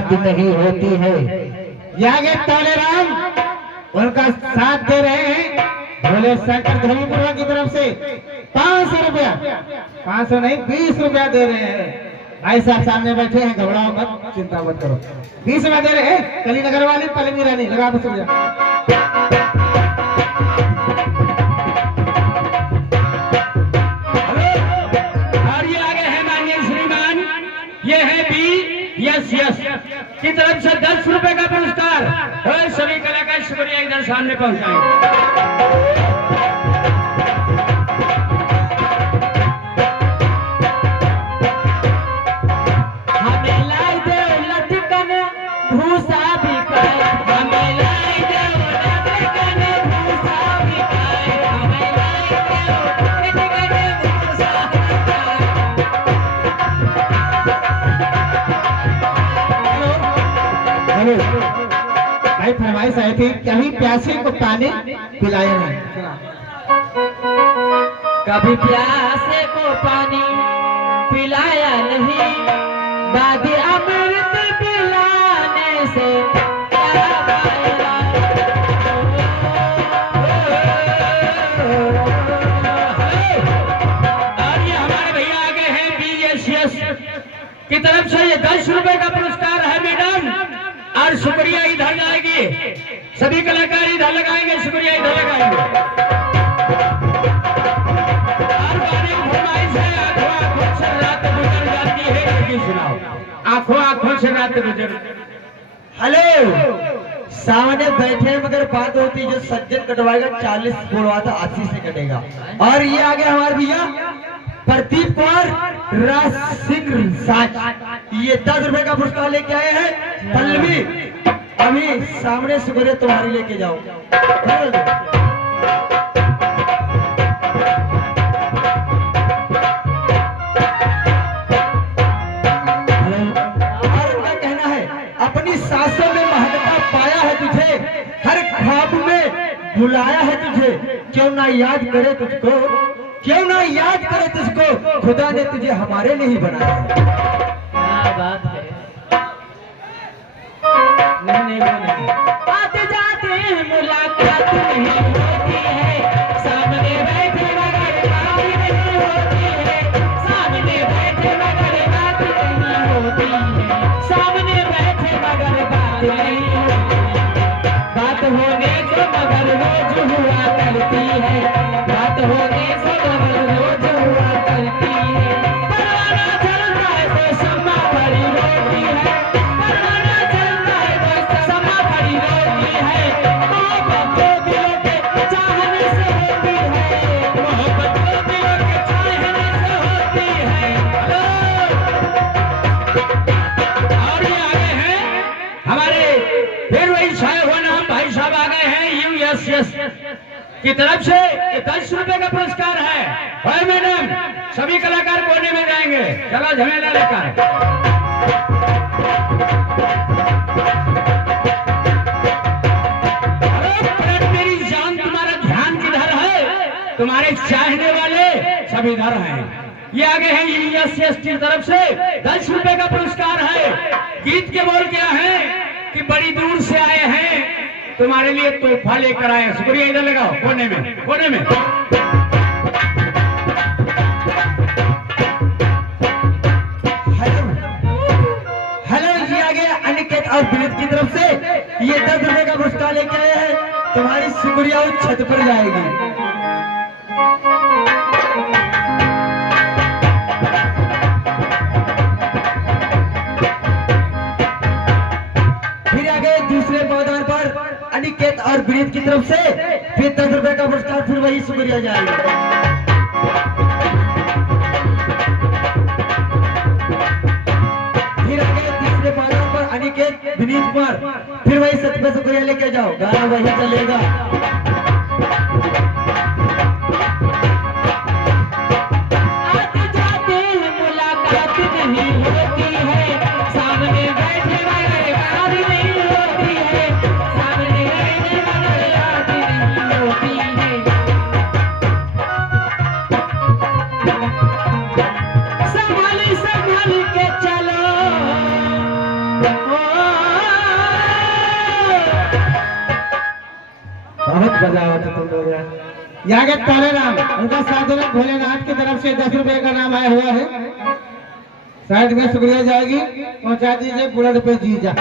मुलाकात नहीं होती है। यागे तौले राम उनका साथ दे रहे हैं भोले शंकर धर्मपुरा की तरफ से 500 रुपया, 500 नहीं 20 रुपया दे रहे हैं। भाई साहब सामने बैठे हैं, घबराओ मत, चिंता मत करो। 20 रुपया दे रहे हैं। कली नगर वाली पलमी रानी लगा बस की तरफ से 10 रुपए का पुरस्कार और सभी कलाकार शुक्रिया इधर सामने पहुंचाएंगे। भाई फरमाइश आई थी कभी प्यासे को पानी पिलाया नहीं। कभी प्यासे को पानी पिलाया नहीं, बागी अमृत पिलाने से क्या फायदा। और ये हमारे भैया आगे हैं BSS की तरफ से ये 10 रुपए का पुरस्कार है मैडम। और शुक्रिया इधर लगाएंगे, सभी कलाकार इधर लगाएंगे, शुक्रिया इधर लगाएंगे। और गाने की फरमाइश है आंखों आंखों से रात गुजर जाती है, ये सुनाओ। आंखों आंखों से रात गुजर। हेलो, सामने बैठे मगर बात होती जो सज्जन कटवाएगा 40 बोलवा था 80 से कटेगा। और ये आगे हमारे भैया प्रदीप कुमार राज सिंह साज, ये 10 रुपए का पुरस्कार लेके आए हैं। पल्लवी अभी सामने शुक्रिया तुम्हारी लेके जाओ। और क्या कहना है, अपनी सांसों में महत्ता पाया है तुझे, हर ख्वाब में बुलाया है तुझे। क्यों ना याद करे तुझको, क्यों ना याद करे तुझको, खुदा ने तुझे हमारे लिए ही बनाया है। क्या बात है। नहीं आते जाते मुलाकात नहीं होती है, सामने बैठे मगर बात नहीं होती है, सामने बैठे मगर बात नहीं होती है, सामने बैठे मगर बात नहीं होती है। बात होने को मगर रोज हुआ करती है, बात होने से मगर रोज हुआ करती है। परवाना चलता है तो समा भरी रोती है, परवाना चलता है तो समा भरी रोती है। मोहब्बत तो दिलों के चाहने से होती है, मोहब्बत तो दिलों के चाहने से होती है। और ये आगे हैं हमारे फिर वही छाए हुआ नाम भाई साहब आ गए हैं USS की तरफ से। 10 रुपए का पुरस्कार है। भाई मैडम सभी कलाकार कोने में जाएंगे, चलो झमेला लेकर। अरे मेरी जान, तुम्हारा ध्यान किधर है, तुम्हारे चाहने वाले सब इधर हैं। ये आगे हैं USS की तरफ से 10 रुपए का पुरस्कार है। गीत के बोल क्या है कि बड़ी दूर से आए हैं, तुम्हारे लिए तोहफा लेकर आए। शुक्रिया इधर लगाओ, कोने में, कोने में। हेलो, ये आगे अनिकेत और विनीत की तरफ से ये 10 रुपए का पुरस्कार लेके आए हैं। तुम्हारी शुक्रिया उस छत पर जाएगी। फिर आगे दूसरे मैदान पर अनिकेत और विनीत की तरफ से फिर 10 रुपए का पुरस्कार, फिर वही शुक्रिया जाएगा। फिर आगे तीसरे मैदान पर अनिकेत विनीत पर फिर वही 7 रुपए शुक्रिया लेके जाओ, गाना वही चलेगा। आते जाते हैं मुलाकात नहीं होती है, सामने बैठे मगर याद नहीं होती है, सामने बैठे मगर याद नहीं होती है। संभाल संभाल के चलो, बजाओ तो तुम लोग यार। यहाँ के ताले राम उनका साथ देना भोलेनाथ की तरफ से 10 रुपए का नाम आया हुआ है। साइड में शुक्रिया जाएगी, पहुंचा दीजिए बुलेट पे जीजा।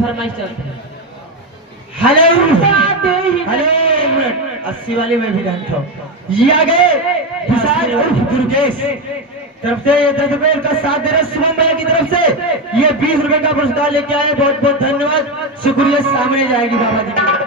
फरमाइश चलते हैं। हेलो हेलो 80 वाली मैं भी जानता हूँ। ये आगे विशाल उर्फ दुर्गेश तरफ से ये 10 रुपए का साथ दे रहे शुभम भैया की तरफ से ये 20 रुपए का पुरस्कार लेके आए। बहुत बहुत धन्यवाद, शुक्रिया। सामने जाएगी बाबा जी की।